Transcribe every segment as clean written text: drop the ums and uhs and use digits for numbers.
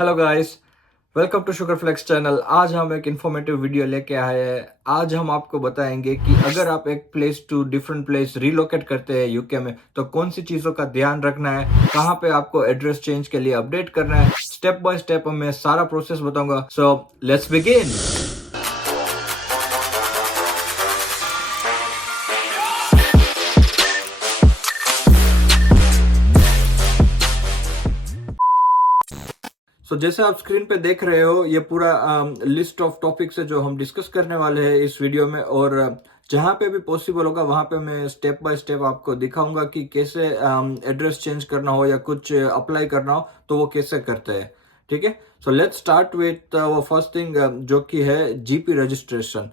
Hello guys, welcome to sugar flex channel. आज हम एक इन्फॉर्मेटिव वीडियो लेके आए हैं। आज हम आपको बताएंगे कि अगर आप एक place to different place relocate करते हैं यूके में, तो कौन सी चीज़ों का ध्यान रखना है, कहाँ पे आपको एड्रेस चेंज के लिए अपडेट करना है। स्टेप बाय स्टेप मैं सारा प्रोसेस बताऊंगा। So let's begin. जैसे आप स्क्रीन पे देख रहे हो, ये पूरा लिस्ट ऑफ टॉपिक्स है जो हम डिस्कस करने वाले हैं इस वीडियो में। और जहाँ पे भी पॉसिबल होगा वहाँ पे मैं स्टेप बाय स्टेप आपको दिखाऊंगा कि कैसे एड्रेस चेंज करना हो या कुछ अप्लाई करना हो तो वो कैसे करते हैं। ठीक है, so let's start with first thing, जो कि है जीपी रजिस्ट्रेशन।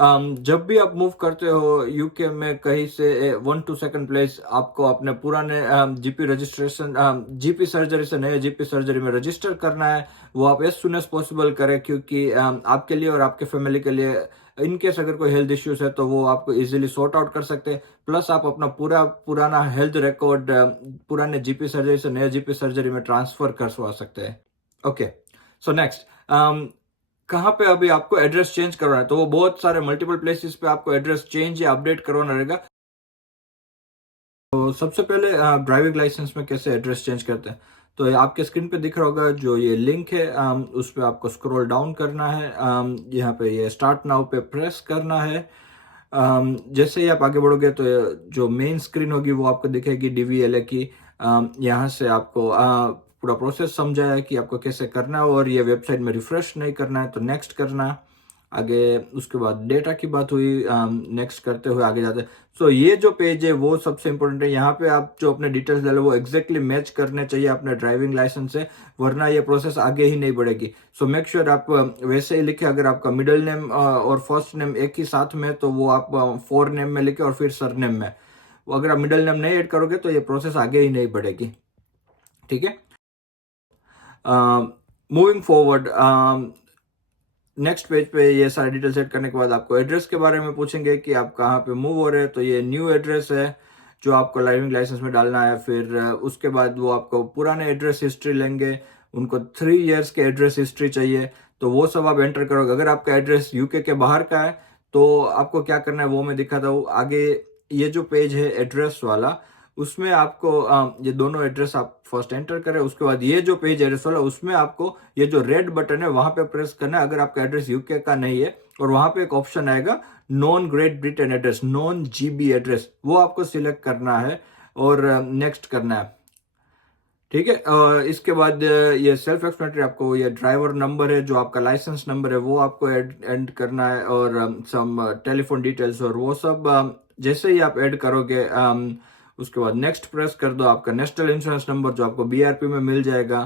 जब भी आप मूव करते हो यूके में कहीं से 1 to 2 प्लेस, आपको अपने पुराने जीपी रजिस्ट्रेशन जीपी सर्जरी से नए जीपी सर्जरी में रजिस्टर करना है। वो आप एज सुन एज पॉसिबल करें, क्योंकि आपके लिए और आपके फैमिली के लिए इनकेस अगर कोई हेल्थ इश्यूज है तो वो आपको इजीली सॉर्ट आउट कर सकते हैं। प्लस आप अपना पुराना हेल्थ रिकॉर्ड पुराने जीपी सर्जरी से नए जीपी सर्जरी में ट्रांसफर करवा सकते हैं। ओके, सो नेक्स्ट, कहाँ पे अभी आपको एड्रेस चेंज करवाना है, तो वो बहुत सारे मल्टीपल प्लेसेस पे आपको एड्रेस चेंज या अपडेट करवाना रहेगा। तो सबसे पहले ड्राइविंग लाइसेंस में कैसे एड्रेस चेंज करते हैं, तो ये आपके स्क्रीन पे दिख रहा होगा जो ये लिंक है, उस पर आपको स्क्रॉल डाउन करना है। यहाँ पे ये स्टार्ट नाउ पे प्रेस करना है। जैसे ही आप आगे बढ़ोगे तो जो मेन स्क्रीन होगी वो आपको दिखेगी डीवीएलए की। यहाँ से आपको पूरा प्रोसेस समझाया है कि आपको कैसे करना है, और ये वेबसाइट में रिफ्रेश नहीं करना है तो नेक्स्ट करना है। आगे उसके बाद डेटा की बात हुई, नेक्स्ट करते हुए आगे जाते हैं। सो ये जो पेज है वो सबसे इंपॉर्टेंट है। यहाँ पे आप जो अपने डिटेल्स डाले वो एग्जैक्टली मैच करने चाहिए अपने ड्राइविंग लाइसेंस से, वरना ये प्रोसेस आगे ही नहीं बढ़ेगी। सो मेक श्योर आप वैसे ही लिखे। अगर आपका मिडिल नेम और फर्स्ट नेम एक ही साथ में तो वो आप फोर नेम में लिखे और फिर सरनेम में। अगर आप मिडिल नेम नहीं ऐड करोगे तो ये प्रोसेस आगे ही नहीं बढ़ेगी। ठीक है, मूविंग फॉरवर्ड, नेक्स्ट पेज पे ये सारे डिटेल सेट करने के बाद आपको एड्रेस के बारे में पूछेंगे कि आप कहाँ पे मूव हो रहे हैं। तो ये न्यू एड्रेस है जो आपको ड्राइविंग लाइसेंस में डालना है। फिर उसके बाद वो आपको पुराने एड्रेस हिस्ट्री लेंगे, उनको 3 इयर्स के एड्रेस हिस्ट्री चाहिए, तो वो सब आप एंटर करोगे। अगर आपका एड्रेस यूके के बाहर का है तो आपको क्या करना है वो मैं दिखाता हूँ आगे। ये जो पेज है एड्रेस वाला, उसमें आपको ये दोनों एड्रेस आप फर्स्ट एंटर करें। उसके बाद ये जो पेज एड्रेस वाला, उसमें आपको ये जो रेड बटन है वहां पे प्रेस करना है अगर आपका एड्रेस यूके का नहीं है। और वहां पे एक ऑप्शन आएगा non great Britain address, non GB address, वो आपको सिलेक्ट करना है और नेक्स्ट करना है। ठीक है, इसके बाद ये सेल्फ एक्सप्लेनेटरी, आपको ये ड्राइवर नंबर है जो आपका लाइसेंस नंबर है वो आपको ऐड करना है, और सम टेलीफोन डिटेल्स और वो सब जैसे ही आप ऐड करोगे उसके बाद नेक्स्ट प्रेस कर दो। आपका नेशनल इंश्योरेंस नंबर जो आपको बीआरपी में मिल जाएगा।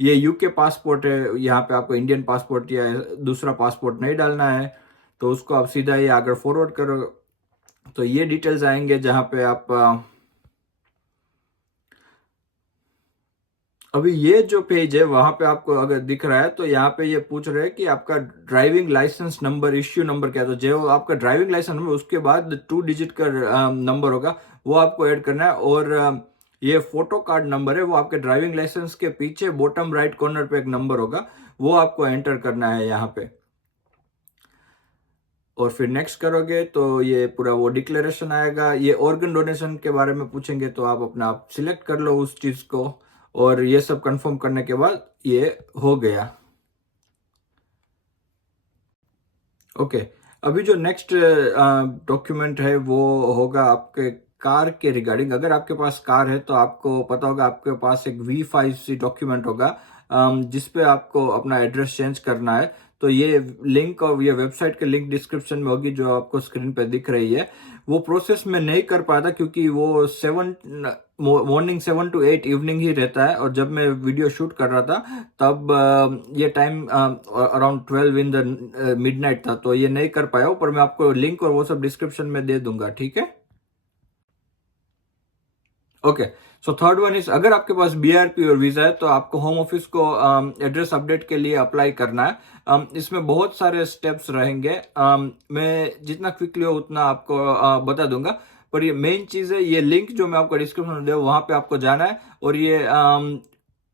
ये यूके पासपोर्ट है, यहाँ पे आपको इंडियन पासपोर्ट या दूसरा पासपोर्ट नहीं डालना है, तो उसको आप सीधा ही आगे फॉरवर्ड करो। तो ये डिटेल्स आएंगे जहाँ पे आप अभी ये जो पेज है वहां पे आपको अगर दिख रहा है तो यहाँ पे ये पूछ रहे हैं कि आपका driving licence number, issue number क्या है। तो जो आपका ड्राइविंग लाइसेंस नंबर उसके बाद 2 डिजिट का नंबर होगा वो आपको ऐड करना है। और ये फोटो कार्ड नंबर है, वो आपके ड्राइविंग लाइसेंस के पीछे बॉटम राइट कॉर्नर पे एक नंबर होगा, वो आपको एंटर करना है यहाँ पे। और फिर नेक्स्ट करोगे तो ये पूरा वो डिक्लेरेशन आएगा। ये ऑर्गन डोनेशन के बारे में पूछेंगे तो आप अपना आप सिलेक्ट कर लो उस चीज को, और ये सब कंफर्म करने के बाद ये हो गया। ओके, अभी जो नेक्स्ट डॉक्यूमेंट है वो होगा आपके कार के रिगार्डिंग। अगर आपके पास कार है तो आपको पता होगा आपके पास एक V5C डॉक्यूमेंट होगा जिसपे आपको अपना एड्रेस चेंज करना है। तो ये लिंक और ये वेबसाइट के लिंक डिस्क्रिप्शन में होगी जो आपको स्क्रीन पे दिख रही है। वो प्रोसेस में नहीं कर पाया था क्योंकि वो मॉर्निंग 7 to 8 इवनिंग ही रहता है, और जब मैं वीडियो शूट कर रहा था तब ये time around 12 in the midnight था, तो ये नहीं कर पाया हूँ। पर मैं आपको लिंक और वो सब डिस्क्रिप्शन में दे दूंगा। ठीक है, okay. So third one is, अगर आपके पास बीआरपी और वीजा है तो आपको होम ऑफिस को एड्रेस अपडेट के लिए अप्लाई करना है। इसमें बहुत सारे स्टेप्स रहेंगे, मैं जितना क्विकली हो उतना आपको बता दूंगा। पर ये मेन चीज है, ये लिंक जो मैं आपको डिस्क्रिप्शन में दे वहां पे आपको जाना है, और ये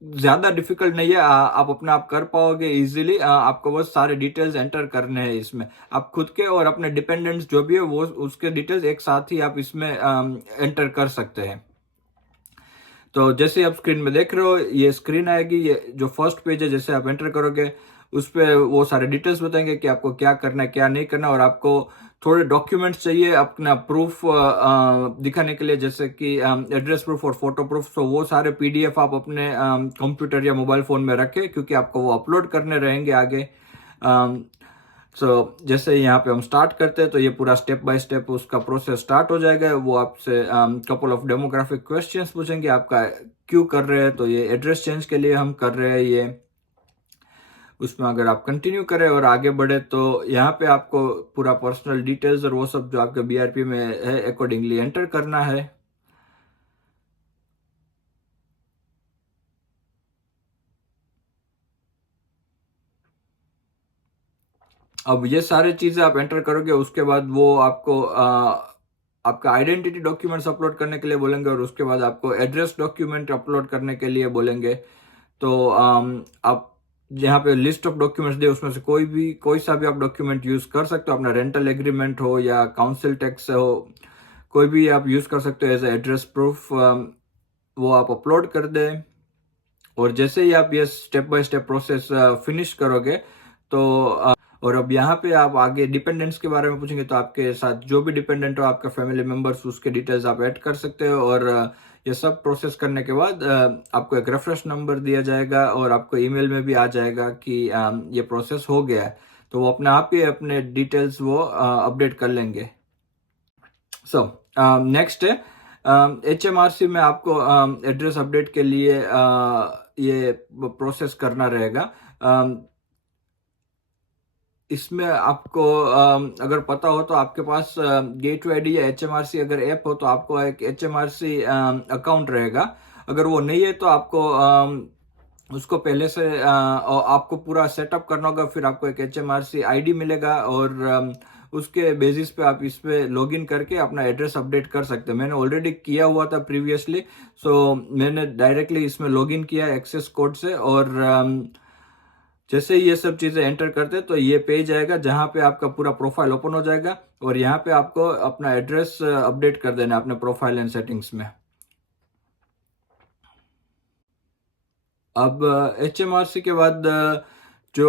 ज़्यादा डिफिकल्ट नहीं है, आप अपने आप कर पाओगे इजीली। आपको बस सारे डिटेल्स एंटर करने हैं इसमें, आप खुद के और अपने डिपेंडेंट्स जो भी है वो उसके डिटेल्स एक साथ ही आप इसमें एंटर कर सकते हैं। तो जैसे आप स्क्रीन में देख रहे हो, ये स्क्रीन आएगी, ये जो फर्स्ट पेज है जैसे आप एंटर करोगे उस पे वो सारे डिटेल्स बताएंगे कि आपको क्या करना है क्या नहीं करना, और आपको थोड़े डॉक्यूमेंट्स चाहिए अपना प्रूफ दिखाने के लिए, जैसे कि एड्रेस प्रूफ और फोटो प्रूफ। तो वो सारे पीडीएफ आप अपने कंप्यूटर या मोबाइल फोन में रखें, क्योंकि आपको वो अपलोड करने रहेंगे आगे। सो जैसे यहाँ पे हम स्टार्ट करते हैं तो ये पूरा स्टेप बाय स्टेप उसका प्रोसेस स्टार्ट हो जाएगा। वो आपसे कपल ऑफ डेमोग्राफिक क्वेश्चंस पूछेंगे, आपका क्यों कर रहे हैं, तो ये एड्रेस चेंज के लिए हम कर रहे हैं ये। उसमें अगर आप कंटिन्यू करें और आगे बढ़े तो यहाँ पे आपको पूरा पर्सनल डिटेल्स और वो सब जो आपके बीआरपी में है अकॉर्डिंगली एंटर करना है। अब ये सारी चीजें आप एंटर करोगे, उसके बाद वो आपको आपका आइडेंटिटी डॉक्यूमेंट्स अपलोड करने के लिए बोलेंगे, और उसके बाद आपको एड्रेस डॉक्यूमेंट अपलोड करने के लिए बोलेंगे। तो आप यहाँ पे लिस्ट ऑफ डॉक्यूमेंट्स दे, उसमें से कोई सा भी आप डॉक्यूमेंट यूज कर सकते हो, अपना रेंटल एग्रीमेंट हो या काउंसिल टैक्स हो, कोई भी आप यूज कर सकते हो एज एड्रेस प्रूफ। वो आप अपलोड कर दें, और जैसे ही आप ये step by step process finish करोगे तो और अब यहाँ पे आप आगे डिपेंडेंट्स के बारे में पूछेंगे, तो आपके साथ जो भी डिपेंडेंट हो आपका फैमिली मेंबर्स, उसके डिटेल्स आप ऐड कर सकते हो। और ये सब प्रोसेस करने के बाद आपको एक रेफरेंस नंबर दिया जाएगा, और आपको ईमेल में भी आ जाएगा कि ये प्रोसेस हो गया है, तो वो अपने आप ही अपने डिटेल्स वो अपडेट कर लेंगे। सो नेक्स्ट है HMRC में आपको एड्रेस अपडेट के लिए ये प्रोसेस करना रहेगा। इसमें आपको अगर पता हो तो आपके पास गेटवे आईडी या HMRC अगर ऐप हो तो आपको एक HMRC अकाउंट रहेगा। अगर वो नहीं है तो आपको उसको पहले से आपको पूरा सेटअप करना होगा, फिर आपको एक HMRC आईडी मिलेगा, और उसके बेसिस पे आप इस पे लॉगिन करके अपना एड्रेस अपडेट कर सकते हैं। मैंने ऑलरेडी किया हुआ था प्रीवियसली, सो मैंने डायरेक्टली इसमें लॉगिन किया एक्सेस कोड से, और जैसे ही ये सब चीजें एंटर करते हैं तो ये पेज आएगा जहां पे आपका पूरा प्रोफाइल ओपन हो जाएगा, और यहाँ पे आपको अपना एड्रेस अपडेट कर देना अपने प्रोफाइल एंड सेटिंग्स में। अब HMRC के बाद जो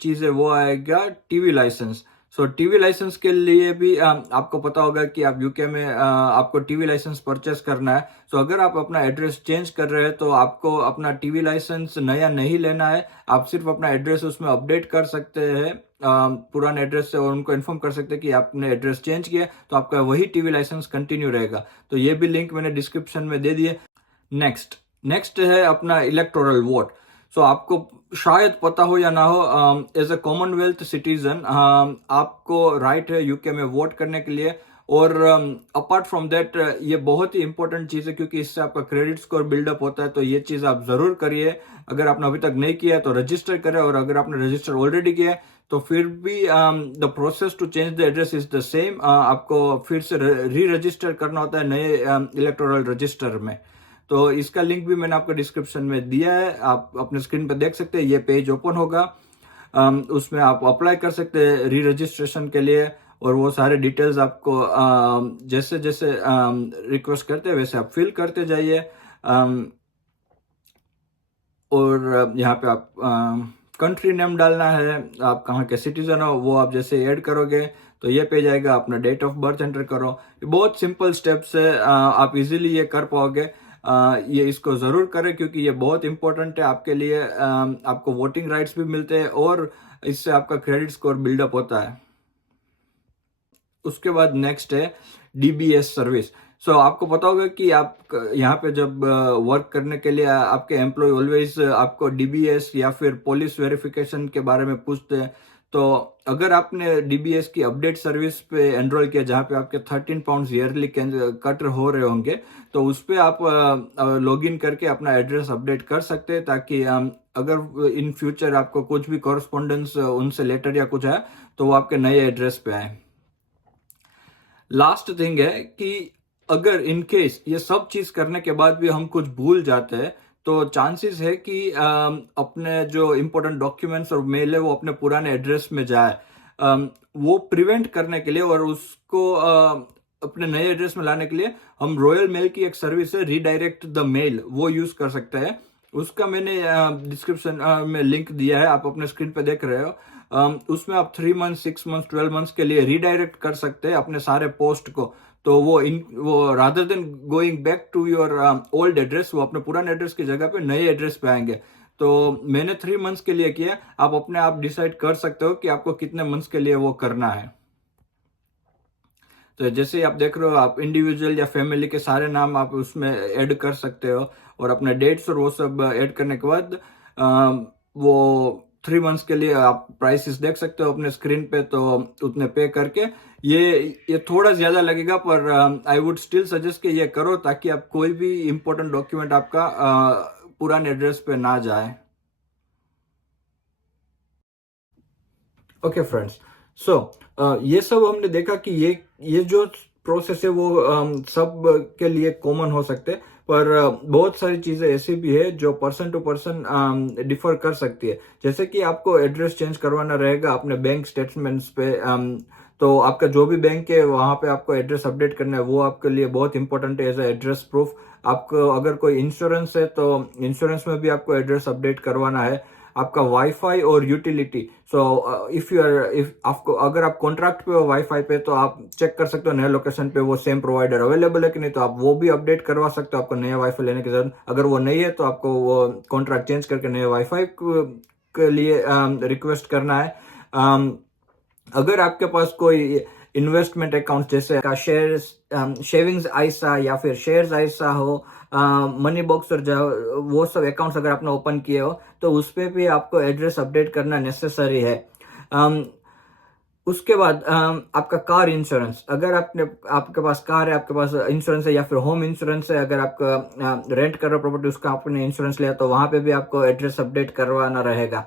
चीज है वो आएगा TV licence. So TV licence के लिए भी आपको पता होगा कि आप यूके में आपको टीवी लाइसेंस परचेस करना है। सो अगर आप अपना एड्रेस चेंज कर रहे हैं तो आपको अपना टीवी लाइसेंस नया नहीं लेना है, आप सिर्फ अपना एड्रेस उसमें अपडेट कर सकते हैं पुराने एड्रेस से, और उनको इन्फॉर्म कर सकते हैं कि आपने एड्रेस चेंज किया, तो आपका वही टीवी लाइसेंस कंटिन्यू रहेगा। तो ये भी लिंक मैंने डिस्क्रिप्शन में दे दिए। नेक्स्ट है अपना इलेक्टोरल वोट। सो आपको शायद पता हो या ना हो, एज अ कॉमनवेल्थ सिटीजन आपको राइट है यूके में वोट करने के लिए। और अपार्ट फ्रॉम दैट ये बहुत ही इंपॉर्टेंट चीज़ है, क्योंकि इससे आपका क्रेडिट स्कोर बिल्डअप होता है। तो ये चीज़ आप ज़रूर करिए। अगर आपने अभी तक नहीं किया है तो रजिस्टर करें, और अगर आपने रजिस्टर ऑलरेडी किया है तो फिर भी the process to change the address is the same. आपको फिर से री रजिस्टर करना होता है नए इलेक्टोरल रजिस्टर में। तो इसका लिंक भी मैंने आपको डिस्क्रिप्शन में दिया है, आप अपने स्क्रीन पर देख सकते हैं। ये पेज ओपन होगा, उसमें आप अप्लाई कर सकते हैं री रजिस्ट्रेशन के लिए, और वो सारे डिटेल्स आपको जैसे जैसे रिक्वेस्ट करते हैं वैसे आप फिल करते जाइए। और यहाँ पे आप कंट्री नेम डालना है, आप कहाँ के सिटीजन हो वो आप जैसे ऐड करोगे तो ये पेज आएगा। अपना डेट ऑफ बर्थ एंटर करो। ये बहुत सिंपल स्टेप्स है, आप इजीली ये कर पाओगे। ये इसको ज़रूर करें, क्योंकि ये बहुत इंपॉर्टेंट है आपके लिए। आपको वोटिंग राइट्स भी मिलते हैं, और इससे आपका क्रेडिट स्कोर बिल्डअप होता है। उसके बाद नेक्स्ट है DBS सर्विस। सो आपको पता होगा कि आप यहाँ पे जब वर्क करने के लिए आपके एम्प्लॉय ऑलवेज आपको DBS या फिर पुलिस वेरिफिकेशन के बारे में पूछते हैं। तो अगर आपने DBS की अपडेट सर्विस पे एनरोल किया, जहाँ पे आपके 13 पाउंड ईयरली कट हो रहे होंगे, तो उस पर आप लॉगिन करके अपना एड्रेस अपडेट कर सकते हैं, ताकि अगर इन फ्यूचर आपको कुछ भी कॉरस्पॉन्डेंस उनसे लेटर या कुछ है तो वो आपके नए एड्रेस पे आए। लास्ट थिंग है कि अगर इन केस ये सब चीज करने के बाद भी हम कुछ भूल जाते हैं तो चांसेस है कि अपने जो इम्पोर्टेंट डॉक्यूमेंट्स और मेल है वो अपने पुराने एड्रेस में जाए। वो प्रिवेंट करने के लिए और उसको अपने नए एड्रेस में लाने के लिए हम रॉयल मेल की एक सर्विस है रीडायरेक्ट द मेल, वो यूज कर सकते हैं। उसका मैंने डिस्क्रिप्शन में लिंक दिया है, आप अपने स्क्रीन पे देख रहे हो। उसमें आप 3 मंथ, 6 मंथ, 12 मंथ्स के लिए रीडायरेक्ट कर सकते हैं अपने सारे पोस्ट को। तो वो rather than going back to your old address, वो अपने पुराने एड्रेस की जगह पे नए एड्रेस पे आएंगे। तो मैंने 3 मंथ्स के लिए किया, आप अपने आप डिसाइड कर सकते हो कि आपको कितने मंथ्स के लिए वो करना है। तो जैसे आप देख रहे हो, आप इंडिविजुअल या फैमिली के सारे नाम आप उसमें ऐड कर सकते हो और अपने डेट्स और वो सब ऐड करने के बाद वो 3 मंथ्स के लिए आप प्राइसेस देख सकते हो अपने स्क्रीन पे। तो उतने पे करके ये थोड़ा ज्यादा लगेगा, पर आई वुड स्टिल सजेस्ट कि ये करो ताकि आप कोई भी इंपॉर्टेंट डॉक्यूमेंट आपका पुराने एड्रेस पे ना जाए। ओके फ्रेंड्स, सो ये सब हमने देखा कि ये जो प्रोसेस है वो सब के लिए कॉमन हो सकते हैं, पर बहुत सारी चीजें ऐसी भी है जो पर्सन टू पर्सन डिफर कर सकती है। जैसे कि आपको एड्रेस चेंज करवाना रहेगा अपने बैंक स्टेटमेंट्स पे, तो आपका जो भी बैंक है वहां पे आपको एड्रेस अपडेट करना है, वो आपके लिए बहुत इंपॉर्टेंट है एज एड्रेस प्रूफ। आपको अगर कोई इंश्योरेंस है तो इंश्योरेंस में भी आपको एड्रेस अपडेट करवाना है। आपका वाईफाई और यूटिलिटी, सो इफ आपको अगर आप कॉन्ट्रैक्ट पे हो वाईफाई पे तो आप चेक कर सकते हो नए लोकेशन पे वो सेम प्रोवाइडर अवेलेबल है कि नहीं, तो आप वो भी अपडेट करवा सकते हो। आपको नया वाईफाई लेने की जरूरत, अगर वो नहीं है तो आपको वो कॉन्ट्रैक्ट चेंज करके नए वाईफाई के लिए रिक्वेस्ट करना है। अगर आपके पास कोई इन्वेस्टमेंट अकाउंट जैसे का शेयर्स, शेविंग्स आइसा या फिर शेयर्स आइसा हो, मनी बॉक्स और वो सब अकाउंट्स अगर आपने ओपन किए हो तो उस पर भी आपको एड्रेस अपडेट करना नेसेसरी है। उसके बाद आपका कार इंश्योरेंस, अगर आपके पास कार है, आपके पास इंश्योरेंस है या फिर होम इंश्योरेंस है, अगर आपका रेंट कर रहे प्रॉपर्टी उसका आपने इंश्योरेंस लिया तो वहां पे भी आपको एड्रेस अपडेट करवाना रहेगा।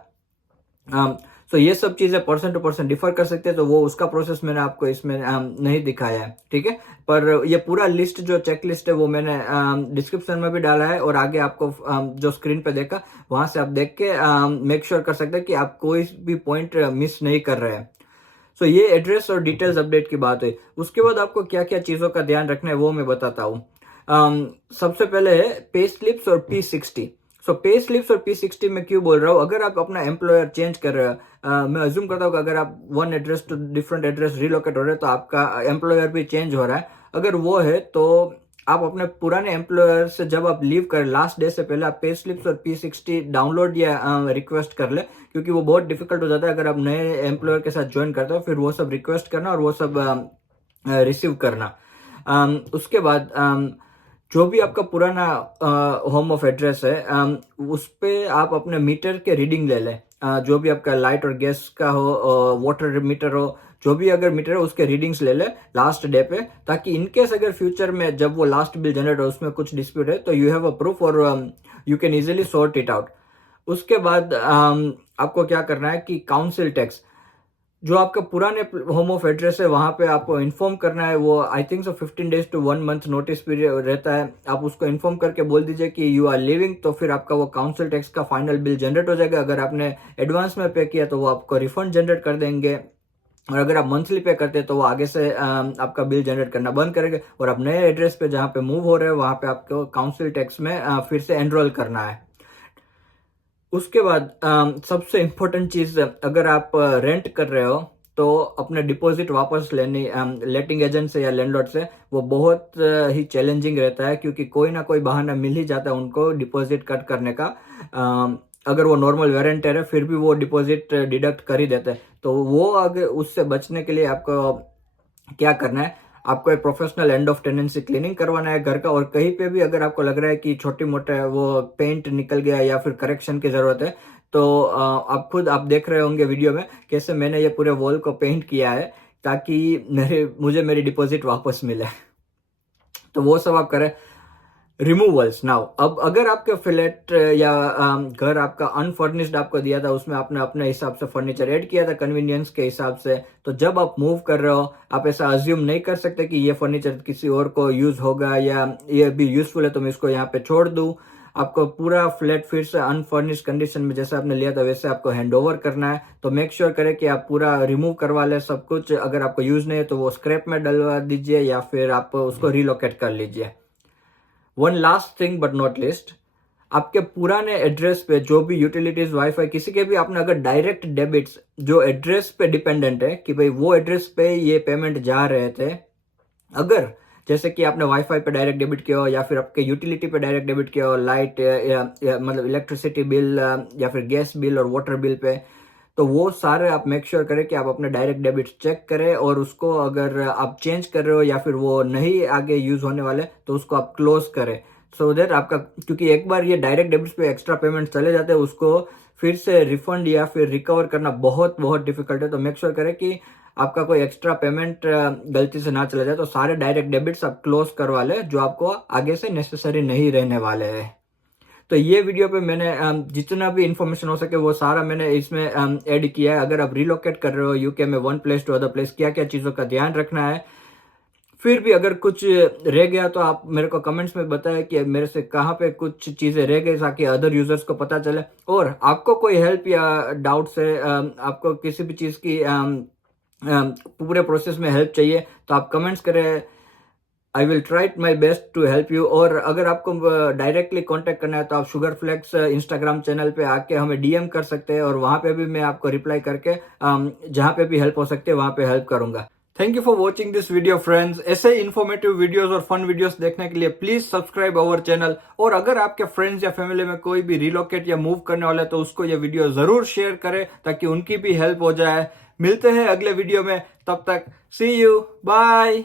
तो ये सब चीजें पर्सन टू पर्सन डिफर कर सकते हैं, तो वो उसका प्रोसेस मैंने आपको इसमें नहीं दिखाया है, ठीक है। पर ये पूरा लिस्ट जो चेक लिस्ट है वो मैंने डिस्क्रिप्शन में भी डाला है और आगे आपको जो स्क्रीन पे देखा वहां से आप देख के मेक श्योर कर सकते हैं कि आप कोई भी पॉइंट मिस नहीं कर रहे हैं। सो ये एड्रेस और डिटेल्स अपडेट की बात है। उसके बाद आपको क्या क्या चीजों का ध्यान रखना है वो मैं बताता हूँ। सबसे पहले है पे स्लिप्स और P60। सो पे स्लिप्स और P60 में क्यों बोल रहा हूँ, अगर आप अपना एम्प्लॉयर चेंज कर रहे हो, मैं अज्यूम करता हूँ कि अगर आप one address to different address relocate हो रहे हो तो आपका एम्प्लॉयर भी चेंज हो रहा है। अगर वो है तो आप अपने पुराने एम्प्लॉयर से जब आप लीव कर लास्ट डे से पहले आप पे स्लिप्स और P60 डाउनलोड या रिक्वेस्ट कर ले, क्योंकि वो बहुत डिफिकल्ट हो जाता है अगर आप नए एम्प्लॉयर के साथ ज्वाइन करते हो, फिर वो सब रिक्वेस्ट करना और वो सब रिसीव करना। उसके बाद जो भी आपका पुराना होम ऑफ एड्रेस है उस पे आप अपने मीटर के रीडिंग ले लें। जो भी आपका लाइट और गैस का हो, वाटर मीटर हो, जो भी अगर मीटर है उसके रीडिंग्स ले ले लास्ट डे पे, ताकि इनकेस अगर फ्यूचर में जब वो लास्ट बिल जनरेट हो उसमें कुछ डिस्प्यूट है तो यू हैव अ प्रूफ और you can easily sort it out. उसके बाद आपको क्या करना है कि काउंसिल टैक्स, जो आपका पुराने होम ऑफ एड्रेस है वहां पे आपको इन्फॉर्म करना है। वो I think so 15 days to 1 month notice period रहता है। आप उसको इन्फॉर्म करके बोल दीजिए कि यू आर लिविंग, तो फिर आपका वो काउंसिल टैक्स का फाइनल बिल जनरेट हो जाएगा। अगर आपने एडवांस में पे किया तो वो आपको रिफंड जनरेट कर देंगे, और अगर आप मंथली पे करते हैं तो वो आगे से आपका बिल जनरेट करना बंद करेंगे और आप नए एड्रेस पे जहाँ पे मूव हो रहे हो वहां पे आपको काउंसिल टैक्स में फिर से एनरोल करना है। उसके बाद सबसे इम्पोर्टेंट चीज, अगर आप रेंट कर रहे हो तो अपने डिपॉजिट वापस लेनी लेटिंग एजेंट से या लैंडलॉर्ड से, वो बहुत ही चैलेंजिंग रहता है क्योंकि कोई ना कोई बहाना मिल ही जाता है उनको डिपॉजिट कट करने का। अगर वो नॉर्मल वारंटर है फिर भी वो डिपॉजिट डिडक्ट कर ही देते हैं। तो वो अगर उससे बचने के लिए आपको क्या करना है, आपको एक professional end of tenancy cleaning करवाना है घर का, और कहीं पे भी अगर आपको लग रहा है कि छोटी मोटे वो पेंट निकल गया या फिर करेक्शन की जरूरत है तो आप देख रहे होंगे वीडियो में कैसे मैंने ये पूरे वॉल को पेंट किया है ताकि मुझे मेरी डिपॉजिट वापस मिले। तो वो सब आप करें। रिमूवल्स नाउ, अब अगर आपके फ्लैट या घर आपका अनफर्निश्ड आपको दिया था, उसमें आपने अपने हिसाब से फर्नीचर ऐड किया था कन्वीनियंस के हिसाब से, तो जब आप मूव कर रहे हो आप ऐसा अज्यूम नहीं कर सकते कि ये फर्नीचर किसी और को यूज होगा या ये भी यूजफुल है तो मैं इसको यहाँ पे छोड़ दूं। आपको पूरा फ्लैट फिर से अनफर्निश्ड कंडीशन में जैसे आपने लिया था वैसे आपको हैंड ओवर करना है। तो मेक श्योर करें कि आप पूरा रिमूव करवा लें सब कुछ। अगर आपको यूज नहीं है तो वो स्क्रैप में डलवा दीजिए या फिर आप उसको रिलोकेट कर लीजिए। One last thing but not list, आपके पुराने एड्रेस पे जो भी यूटिलिटीज वाईफाई किसी के भी आपने अगर डायरेक्ट डेबिट्स जो एड्रेस पे डिपेंडेंट है कि भाई वो एड्रेस पे ये पेमेंट जा रहे थे, अगर जैसे कि आपने वाईफाई पे डायरेक्ट डेबिट किया हो या फिर आपके यूटिलिटी पे डायरेक्ट डेबिट किया हो, लाइट या मतलब इलेक्ट्रिसिटी बिल या फिर गैस बिल और वाटर बिल पे, तो वो सारे आप मेक श्योर करें कि आप अपने डायरेक्ट डेबिट चेक करें और उसको अगर आप चेंज कर रहे हो या फिर वो नहीं आगे यूज होने वाले तो उसको आप क्लोज करें। सो दैट आपका, क्योंकि एक बार ये डायरेक्ट डेबिट पे एक्स्ट्रा पेमेंट चले जाते हैं उसको फिर से रिफंड या फिर रिकवर करना बहुत बहुत डिफिकल्ट है। तो मेक श्योर करें कि आपका कोई एक्स्ट्रा पेमेंट गलती से ना चला जाए। तो सारे डायरेक्ट डेबिट्स आप क्लोज करवा ले जो आपको आगे से नेसेसरी नहीं रहने वाले हैं। तो ये वीडियो पे मैंने जितना भी इंफॉर्मेशन हो सके वो सारा मैंने इसमें ऐड किया है। अगर आप रिलोकेट कर रहे हो यूके में one place to other place, क्या क्या चीज़ों का ध्यान रखना है। फिर भी अगर कुछ रह गया तो आप मेरे को कमेंट्स में बताएं कि मेरे से कहाँ पे कुछ चीज़ें रह गई ताकि अदर यूजर्स को पता चले। और आपको कोई हेल्प या डाउट से आपको किसी भी चीज़ की पूरे प्रोसेस में हेल्प चाहिए तो आप कमेंट्स करें। I will try my best to help you. और अगर आपको डायरेक्टली कांटेक्ट करना है तो आप शुगर फ्लेक्स इंस्टाग्राम चैनल पे आके हमें डीएम कर सकते हैं और वहाँ पे भी मैं आपको रिप्लाई करके जहाँ पे भी हेल्प हो सकती है वहाँ पे हेल्प करूंगा। Thank you for watching this video friends. ऐसे इन्फॉर्मेटिव वीडियोस और फन वीडियोस देखने के लिए प्लीज सब्सक्राइब अवर चैनल। और अगर आपके फ्रेंड्स या फैमिली में कोई भी रिलोकेट या मूव करने वाला है तो उसको ये वीडियो जरूर शेयर करें ताकि उनकी भी हेल्प हो जाए। मिलते हैं अगले वीडियो में, तब तक सी यू, बाय।